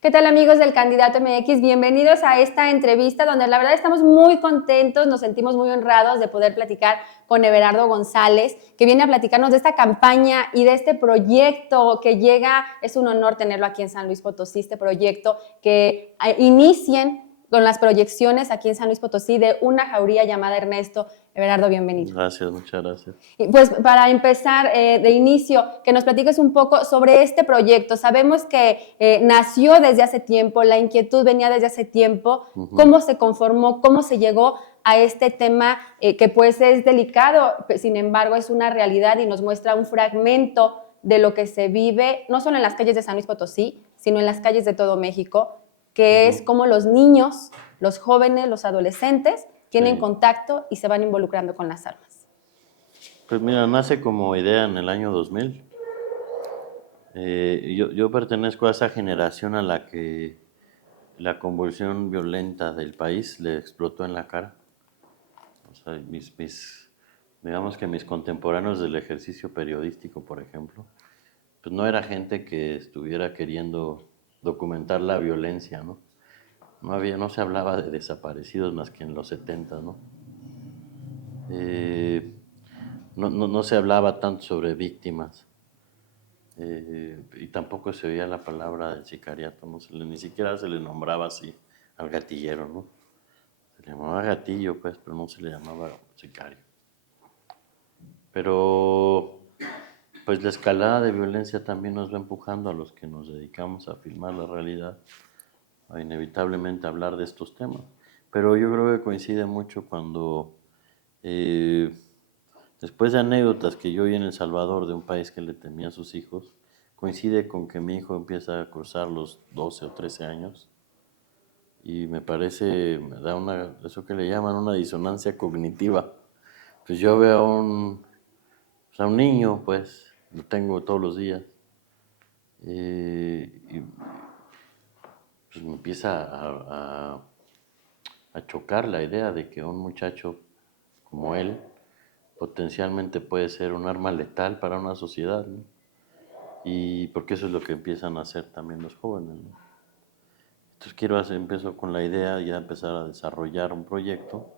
¿Qué tal, amigos del Candidato MX? Bienvenidos a esta entrevista donde la verdad estamos muy contentos, nos sentimos muy honrados de poder platicar con Everardo González, que viene a platicarnos de esta campaña y de este proyecto que llega. Es un honor tenerlo aquí en San Luis Potosí, este proyecto que inicien con las proyecciones aquí en San Luis Potosí de una jauría llamada Ernesto. Everardo, bienvenido. Gracias, muchas gracias. Y pues para empezar de inicio, que nos platiques un poco sobre este proyecto. Sabemos que nació desde hace tiempo, la inquietud venía desde hace tiempo. ¿Cómo se conformó? ¿Cómo se llegó a este tema que pues es delicado? Sin embargo, es una realidad y nos muestra un fragmento de lo que se vive, no solo en las calles de San Luis Potosí, sino en las calles de todo México, que es cómo los niños, los jóvenes, los adolescentes tienen contacto y se van involucrando con las armas. Pues mira, nace como idea en el año 2000. Yo pertenezco a esa generación a la que la convulsión violenta del país le explotó en la cara. O sea, digamos que mis contemporáneos del ejercicio periodístico, por ejemplo, pues no era gente que estuviera queriendo documentar la violencia, ¿no? No se hablaba de desaparecidos más que en los 70, ¿no? No se hablaba tanto sobre víctimas. Y tampoco se oía la palabra del sicariato, ni siquiera se le nombraba así al gatillero, ¿no? Se le llamaba gatillo, pues, pero no se le llamaba sicario. Pero, pues, la escalada de violencia también nos va empujando a los que nos dedicamos a filmar la realidad, a inevitablemente hablar de estos temas. Pero yo creo que coincide mucho cuando, después de anécdotas que yo vi en El Salvador, de un país que le temía a sus hijos, coincide con que mi hijo empieza a cruzar los 12 o 13 años y me da eso que le llaman una disonancia cognitiva. Pues yo veo a un niño, pues, lo tengo todos los días, y pues me empieza a chocar la idea de que un muchacho como él potencialmente puede ser un arma letal para una sociedad, ¿no? Y porque eso es lo que empiezan a hacer también los jóvenes, ¿no? Entonces empiezo con la idea ya empezar a desarrollar un proyecto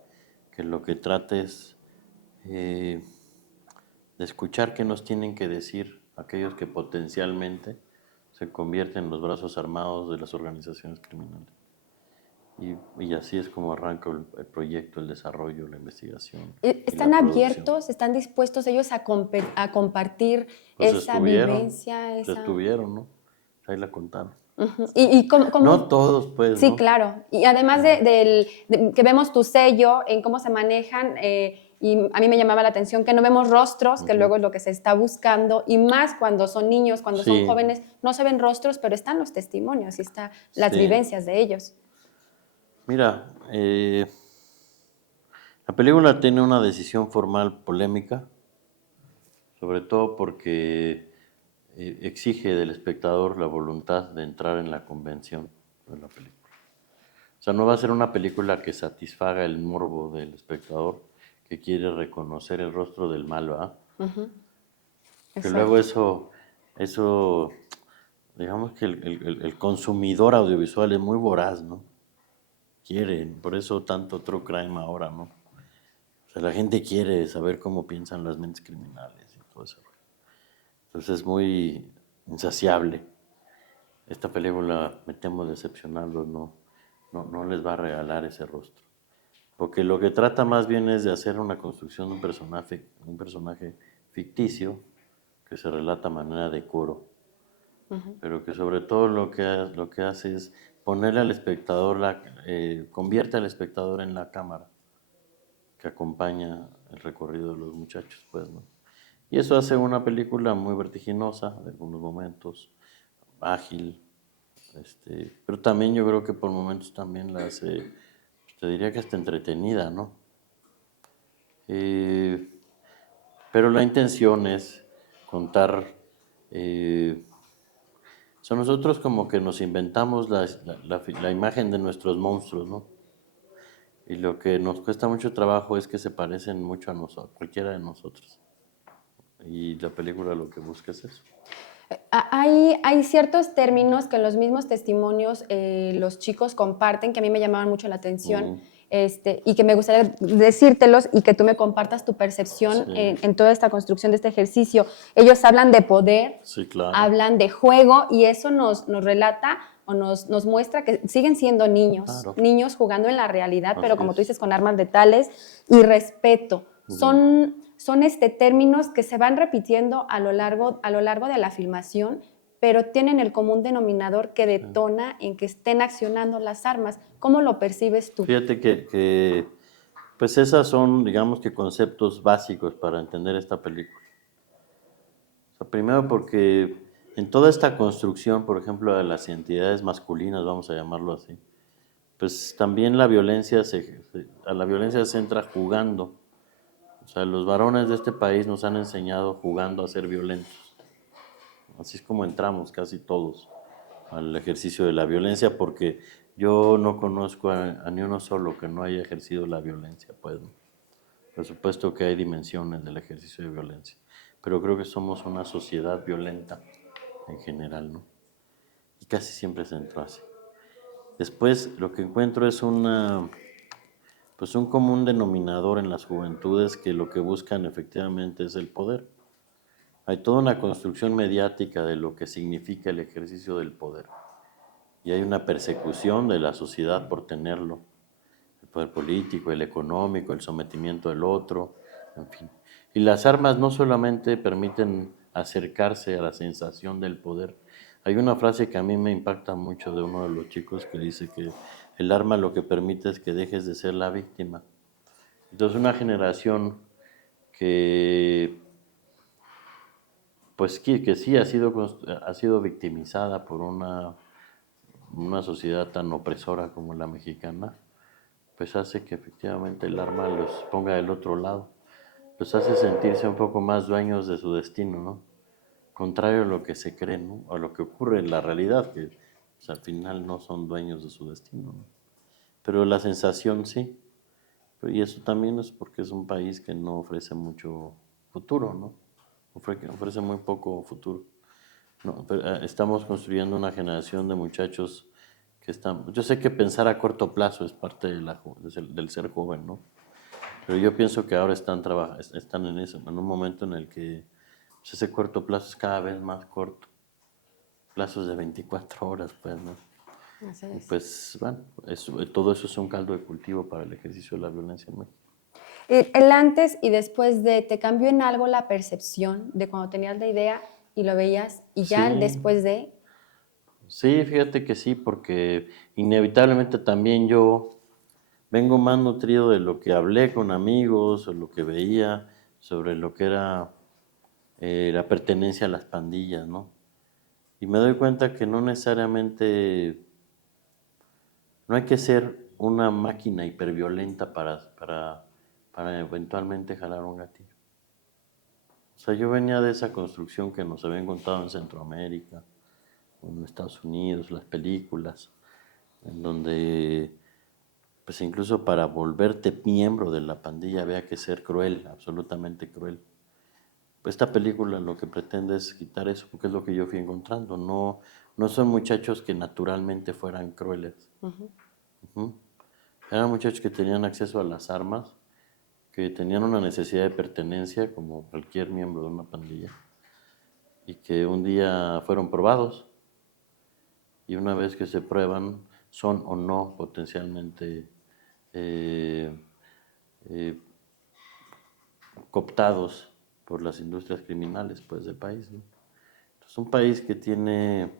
que lo que trate es de escuchar qué nos tienen que decir aquellos que potencialmente se convierten en los brazos armados de las organizaciones criminales. Y así es como arranca el proyecto, el desarrollo, la investigación. ¿Están abiertos, están dispuestos ellos a compartir pues esa vivencia? estuvieron, ¿no? Ahí la contaron. ¿Y cómo? No todos, pues, Sí, ¿no? claro. Y además de que vemos tu sello en cómo se manejan, y a mí me llamaba la atención que no vemos rostros, que luego es lo que se está buscando, y más cuando son niños, cuando son jóvenes, no se ven rostros, pero están los testimonios y están las vivencias de ellos. Mira, la película tiene una decisión formal polémica, sobre todo porque exige del espectador la voluntad de entrar en la convención de la película. O sea, no va a ser una película que satisfaga el morbo del espectador que quiere reconocer el rostro del mal, ¿verdad? Que luego eso, digamos que el consumidor audiovisual es muy voraz, ¿no? Por eso tanto true crime ahora, ¿no? O sea, la gente quiere saber cómo piensan las mentes criminales y todo eso. Entonces es muy insaciable. Esta película, me temo decepcionarlos, no les va a regalar ese rostro. Porque lo que trata más bien es de hacer una construcción de un personaje ficticio que se relata a manera de coro, pero que sobre todo lo que hace es ponerle al espectador, convierte al espectador en la cámara que acompaña el recorrido de los muchachos, pues, ¿no? Y eso hace una película muy vertiginosa, en algunos momentos, ágil, pero también yo creo que por momentos también la hace, te diría que hasta entretenida, ¿no? Pero la intención es contar, o sea, nosotros como que nos inventamos la imagen de nuestros monstruos, ¿no? Y lo que nos cuesta mucho trabajo es que se parecen mucho a nosotros, cualquiera de nosotros. Y la película lo que busca es eso. Hay ciertos términos que en los mismos testimonios los chicos comparten que a mí me llamaban mucho la atención y que me gustaría decírtelos y que tú me compartas tu percepción Sí. en toda esta construcción de este ejercicio. Ellos hablan de poder, Sí, claro. hablan de juego y eso nos relata o nos muestra que siguen siendo niños, Claro. niños jugando en la realidad, pero Así como tú es. dices, con armas letales y respeto. Son términos que se van repitiendo a lo largo de la filmación, pero tienen el común denominador que detona en que estén accionando las armas. ¿Cómo lo percibes tú? Fíjate que pues esas son, digamos que conceptos básicos para entender esta película. O sea, primero porque en toda esta construcción, por ejemplo, de las identidades masculinas, vamos a llamarlo así, pues también la violencia a la violencia se entra jugando. O sea, los varones de este país nos han enseñado jugando a ser violentos. Así es como entramos casi todos al ejercicio de la violencia, porque yo no conozco a ni uno solo que no haya ejercido la violencia, pues, ¿no? Por supuesto que hay dimensiones del ejercicio de violencia, pero creo que somos una sociedad violenta en general, ¿no? Y casi siempre se entró así. Después lo que encuentro es pues un común denominador en las juventudes que lo que buscan efectivamente es el poder. Hay toda una construcción mediática de lo que significa el ejercicio del poder. Y hay una persecución de la sociedad por tenerlo. El poder político, el económico, el sometimiento del otro, en fin. Y las armas no solamente permiten acercarse a la sensación del poder. Hay una frase que a mí me impacta mucho de uno de los chicos que dice que el arma lo que permite es que dejes de ser la víctima. Entonces una generación que pues que sí ha sido victimizada por una sociedad tan opresora como la mexicana, pues hace que efectivamente el arma los ponga del otro lado, los hace sentirse un poco más dueños de su destino, ¿no? Contrario a lo que se cree, ¿no? A lo que ocurre en la realidad, que pues, al final no son dueños de su destino, ¿no? Pero la sensación sí, y eso también es porque es un país que no ofrece mucho futuro, ¿no? Ofrece muy poco futuro. No, pero, estamos construyendo una generación de muchachos que están... Yo sé que pensar a corto plazo es parte del ser joven, ¿no? Pero yo pienso que ahora están en eso, en un momento en el que pues, ese corto plazo es cada vez más corto. Plazos de 24 horas, pues, ¿no? Así Y es. pues, bueno, todo eso es un caldo de cultivo para el ejercicio de la violencia en México. El antes y después de, ¿te cambió en algo la percepción de cuando tenías la idea y lo veías y ya el Sí, después de? sí, fíjate que sí, porque inevitablemente también yo vengo más nutrido de lo que hablé con amigos o lo que veía sobre lo que era la pertenencia a las pandillas, ¿no? Y me doy cuenta que no necesariamente, no hay que ser una máquina hiperviolenta para eventualmente jalar un gatillo. O sea, yo venía de esa construcción que nos habían contado en Centroamérica, en Estados Unidos, las películas, en donde pues incluso para volverte miembro de la pandilla había que ser cruel, absolutamente cruel. Pues esta película lo que pretende es quitar eso, porque es lo que yo fui encontrando. No son muchachos que naturalmente fueran crueles. Ujú. Eran muchachos que tenían acceso a las armas, que tenían una necesidad de pertenencia como cualquier miembro de una pandilla, y que un día fueron probados, y una vez que se prueban, son o no potencialmente eh, eh, cooptados por las industrias criminales pues, del país, ¿no? Entonces, un país que tiene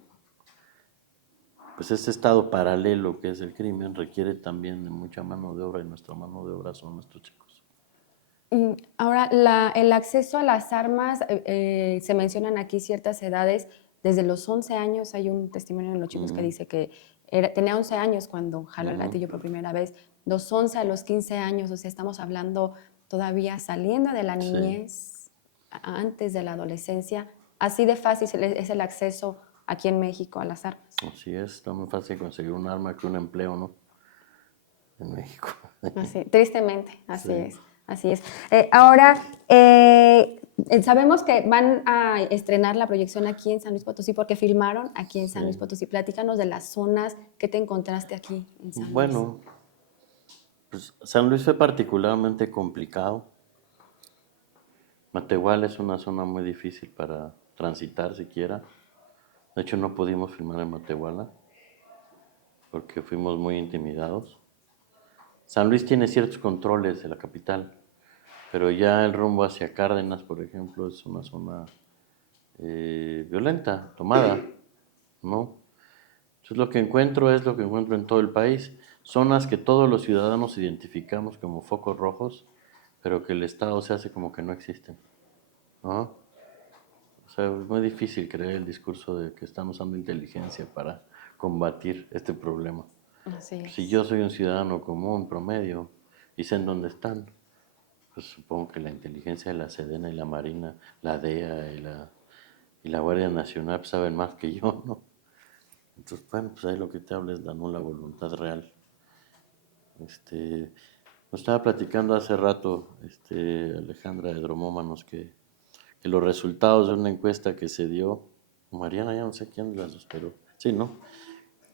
pues este estado paralelo que es el crimen requiere también de mucha mano de obra y nuestra mano de obra son nuestros chicos. Ahora, el acceso a las armas, se mencionan aquí ciertas edades, desde los 11 años, hay un testimonio de los chicos que dice que tenía 11 años cuando jaló el gatillo por primera vez, los 11 a los 15 años, o sea, estamos hablando todavía saliendo de la niñez, antes de la adolescencia, así de fácil es el acceso aquí en México a las armas. Así es muy fácil conseguir un arma que un empleo, ¿no? En México. Así, tristemente, así Sí. es. Así es. Ahora, sabemos que van a estrenar la proyección aquí en San Luis Potosí porque filmaron aquí en San Luis Potosí. Platícanos de las zonas que te encontraste aquí en San Luis. Bueno, pues San Luis fue particularmente complicado. Matehuala es una zona muy difícil para transitar siquiera. De hecho, no pudimos filmar en Matehuala porque fuimos muy intimidados. San Luis tiene ciertos controles de la capital, pero ya el rumbo hacia Cárdenas, por ejemplo, es una zona violenta, tomada, ¿no? Entonces lo que encuentro es lo que encuentro en todo el país, zonas que todos los ciudadanos identificamos como focos rojos, pero que el Estado se hace como que no existen, ¿no? O sea, es muy difícil creer el discurso de que estamos usando inteligencia para combatir este problema. Así es. Si yo soy un ciudadano común, promedio, y sé en dónde están, pues supongo que la inteligencia de la Sedena y la Marina, la DEA y la Guardia Nacional pues, saben más que yo, ¿no? Entonces, bueno, pues ahí lo que te habla es la nula voluntad real. Nos estaba platicando hace rato Alejandra de Dromómanos que los resultados de una encuesta que se dio, Mariana, ya no sé quién de las dos, pero sí, ¿no?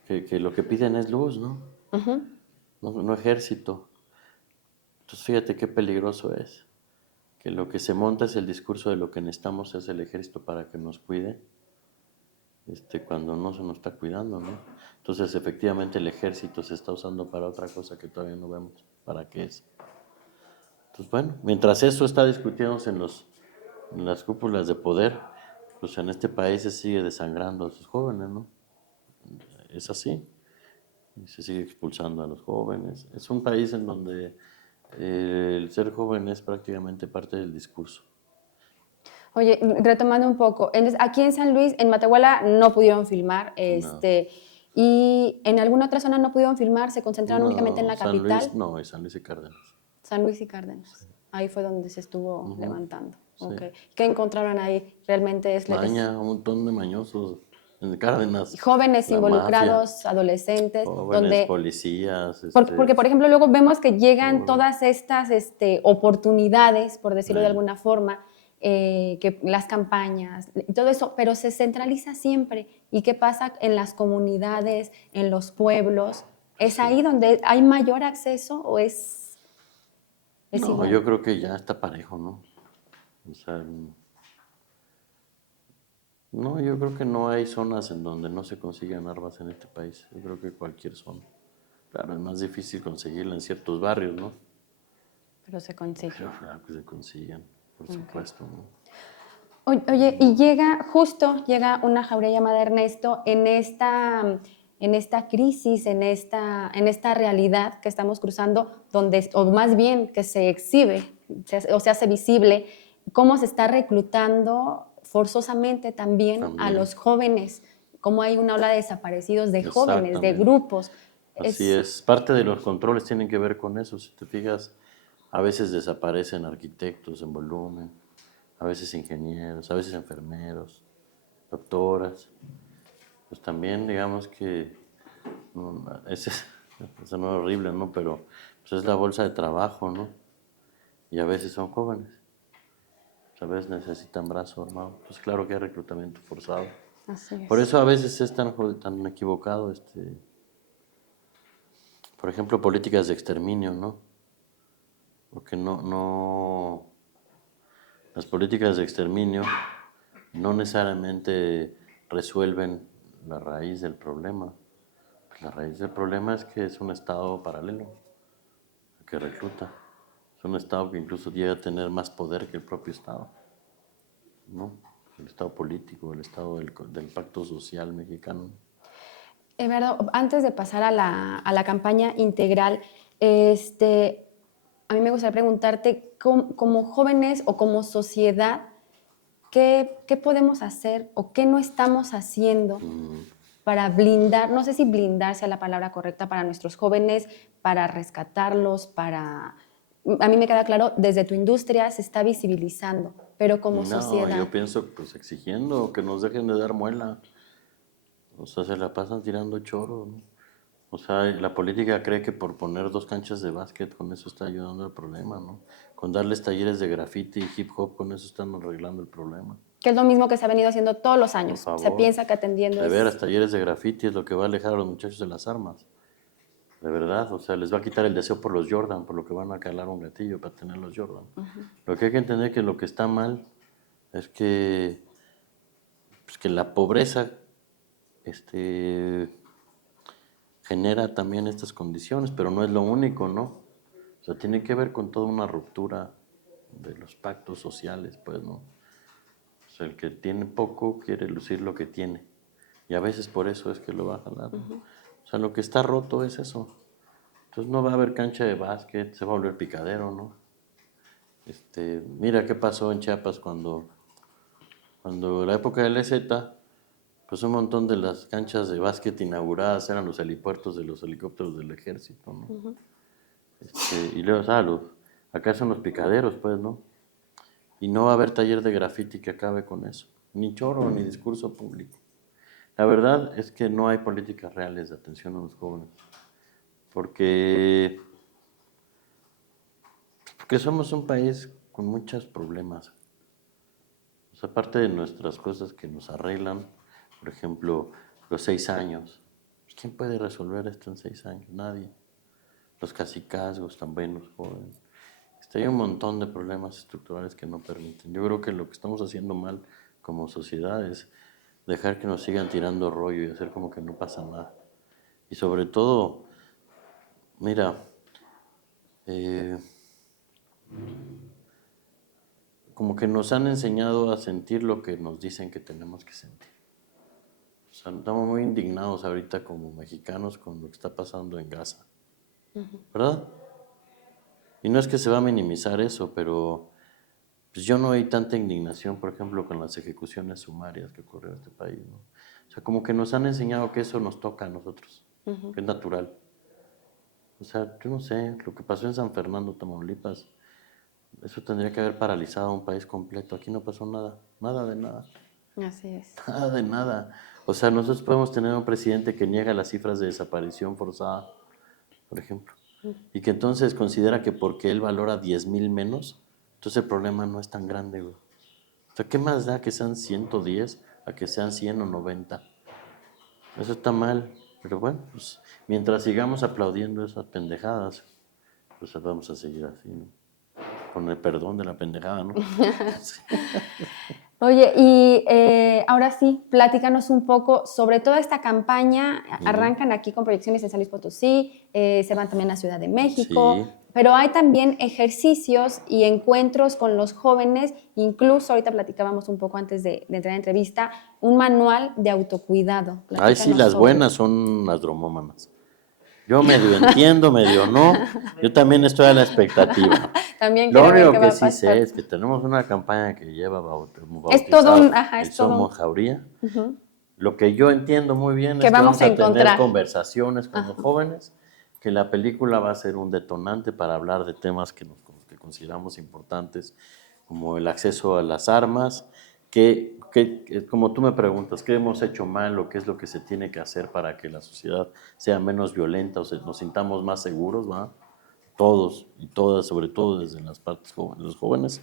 Que lo que piden es luz, ¿no? No ejército. Entonces fíjate qué peligroso es, que lo que se monta es el discurso de lo que necesitamos es el ejército para que nos cuide, cuando no se nos está cuidando, ¿no? Entonces efectivamente el ejército se está usando para otra cosa que todavía no vemos para qué es. Entonces bueno, mientras eso está discutiéndose en las cúpulas de poder, pues en este país se sigue desangrando a sus jóvenes, ¿no? Es así, y se sigue expulsando a los jóvenes. Es un país en donde el ser joven es prácticamente parte del discurso. Oye, retomando un poco, aquí en San Luis, en Matehuala no pudieron filmar, No. y en alguna otra zona no pudieron filmar, se concentraron únicamente en la San capital. Luis, no, es San Luis y Cárdenas. San Luis y Cárdenas. Ahí fue donde se estuvo levantando. Sí. Okay. ¿Qué encontraron ahí? Realmente es Maña, un montón de mañosos en Cárdenas. jóvenes La involucrados, mafia, adolescentes, jóvenes donde policías. porque, por ejemplo, luego vemos que llegan todo. todas estas oportunidades, por decirlo de Ahí. alguna forma, que las campañas y todo eso, pero se centraliza siempre. ¿Y qué pasa en las comunidades, en los pueblos? ¿Es Sí. ahí donde hay mayor acceso o es No, igual? yo creo que ya está parejo, ¿no? O sea, no, yo creo que no hay zonas en donde no se consigan armas en este país. Yo creo que cualquier zona. Claro, es más difícil conseguirla en ciertos barrios, ¿no? Pero se consigue. Pero claro que se consiguen, por supuesto, ¿no? Oye, y llega una jauría llamada Ernesto en esta crisis, en esta realidad que estamos cruzando, o más bien que se exhibe, o se hace visible, cómo se está reclutando forzosamente también a los jóvenes, cómo hay una ola de desaparecidos de jóvenes, de grupos. Así es. Parte de los controles tienen que ver con eso. Si te fijas, a veces desaparecen arquitectos en volumen, a veces ingenieros, a veces enfermeros, doctoras. Pues también digamos que ese es horrible, ¿no? Pero pues es la bolsa de trabajo, ¿no? Y a veces son jóvenes. A veces necesitan brazo armado. Pues claro que hay reclutamiento forzado. Así es. Por eso a veces es tan equivocado, por ejemplo, políticas de exterminio, ¿no? Porque las políticas de exterminio no necesariamente resuelven la raíz del problema. Pues la raíz del problema es que es un estado paralelo que recluta. Es un estado que incluso llega a tener más poder que el propio estado, ¿no? El estado político, el estado del pacto social mexicano. Eduardo, antes de pasar a la campaña integral, a mí me gustaría preguntarte, como jóvenes o como sociedad, ¿qué podemos hacer o qué no estamos haciendo para blindar, no sé si blindar sea la palabra correcta para nuestros jóvenes, para rescatarlos, A mí me queda claro, desde tu industria se está visibilizando, pero como sociedad... No, yo pienso, pues exigiendo que nos dejen de dar muela. O sea, se la pasan tirando choro, ¿no? O sea, la política cree que por poner 2 canchas de básquet con eso está ayudando al problema, ¿no? con darles talleres de graffiti y hip hop, con eso están arreglando el problema. Que es lo mismo que se ha venido haciendo todos los años. Por Se favor. piensa que atendiendo De es... veras, talleres de graffiti es lo que va a alejar a los muchachos de las armas. De verdad, o sea, les va a quitar el deseo por los Jordan, por lo que van a calar un gatillo para tener los Jordan. Lo que hay que entender que lo que está mal es que, pues, que la pobreza genera también estas condiciones, pero no es lo único, ¿no? O sea, tiene que ver con toda una ruptura de los pactos sociales, pues, ¿no? O sea, el que tiene poco quiere lucir lo que tiene. Y a veces por eso es que lo va a jalar, ¿no? O sea, lo que está roto es eso. Entonces no va a haber cancha de básquet, se va a volver picadero, ¿no? Mira qué pasó en Chiapas cuando la época del EZ, pues un montón de las canchas de básquet inauguradas eran los helipuertos de los helicópteros del ejército, ¿no? Y luego, acá son los picaderos, pues, ¿no? Y no va a haber taller de graffiti que acabe con eso, ni choro, ni discurso público. La verdad es que no hay políticas reales de atención a los jóvenes, porque somos un país con muchos problemas. O sea, aparte de nuestras cosas que nos arreglan, por ejemplo, los 6 años. ¿Quién puede resolver esto en 6 años? Nadie. Los cacicazgos también, los jóvenes. Hay un montón de problemas estructurales que no permiten. Yo creo que lo que estamos haciendo mal como sociedad es dejar que nos sigan tirando rollo y hacer como que no pasa nada. Y sobre todo, mira, como que nos han enseñado a sentir lo que nos dicen que tenemos que sentir. O sea, estamos muy indignados ahorita como mexicanos con lo que está pasando en Gaza, ¿verdad? Y no es que se va a minimizar eso, pero pues yo no hay tanta indignación, por ejemplo, con las ejecuciones sumarias que ocurrió en este país, ¿no? O sea, como que nos han enseñado que eso nos toca a nosotros, que es natural. O sea, yo no sé, lo que pasó en San Fernando, Tamaulipas, eso tendría que haber paralizado a un país completo. Aquí no pasó nada, nada de nada. Así es. Nada de nada. O sea, nosotros podemos tener un presidente que niega las cifras de desaparición forzada, por ejemplo, y que entonces considera que porque él valora 10,000 menos, entonces el problema no es tan grande, güey. O sea, ¿qué más da que sean 110 a que sean 100 o 90? Eso está mal, pero bueno, pues mientras sigamos aplaudiendo esas pendejadas, pues vamos a seguir así, ¿no? Con el perdón de la pendejada, ¿no? Sí. Oye, y ahora sí, platícanos un poco sobre toda esta campaña. Arrancan aquí con proyecciones en San Luis Potosí, se van también a Ciudad de México, Sí. pero hay también ejercicios y encuentros con los jóvenes, incluso ahorita platicábamos un poco antes de entrar a la entrevista, un manual de autocuidado. Ay, sí, Platícanos las sobre. buenas son las dromómanas. Yo medio entiendo, medio no. Yo también estoy a la expectativa. También Lo quiero ver único qué va que a sí sé pasar. es que tenemos una campaña que lleva Es todo bautizado un, ajá, el es todo Somos un, Jauría. Lo que yo entiendo muy bien que es que vamos vamos a a tener encontrar. conversaciones con los jóvenes, que la película va a ser un detonante para hablar de temas que consideramos importantes, como el acceso a las armas, como tú me preguntas, ¿qué hemos hecho mal o qué es lo que se tiene que hacer para que la sociedad sea menos violenta o nos sintamos más seguros, ¿va? Todos y todas, sobre todo desde las partes jóvenes, los jóvenes,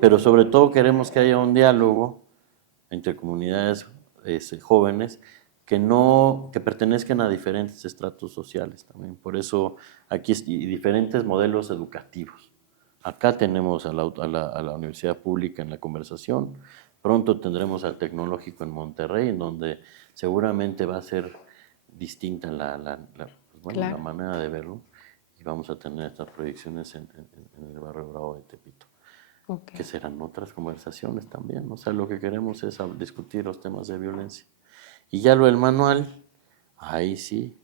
pero sobre todo queremos que haya un diálogo entre comunidades jóvenes que pertenezcan a diferentes estratos sociales también. Por eso aquí y diferentes modelos educativos. Acá tenemos a la universidad pública en la conversación, pronto tendremos al tecnológico en Monterrey, en donde seguramente va a ser distinta pues, la manera de verlo, y vamos a tener estas proyecciones en el barrio Bravo de Tepito. Okay. Que serán otras conversaciones también. O sea, lo que queremos es discutir los temas de violencia. Y ya lo del manual, ahí sí,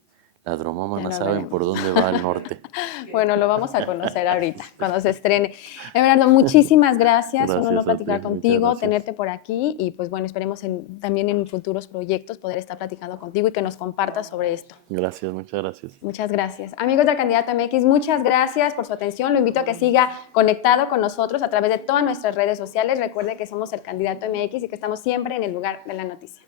las dromómanas saben por dónde va el norte. Bueno, lo vamos a conocer ahorita, cuando se estrene. Everardo, muchísimas gracias. Un honor platicar contigo, tenerte por aquí y pues bueno, esperemos también en futuros proyectos poder estar platicando contigo y que nos compartas sobre esto. Gracias, muchas gracias. Muchas gracias. Amigos del Candidato MX, muchas gracias por su atención. Lo invito a que siga conectado con nosotros a través de todas nuestras redes sociales. Recuerde que somos el Candidato MX y que estamos siempre en el lugar de la noticia.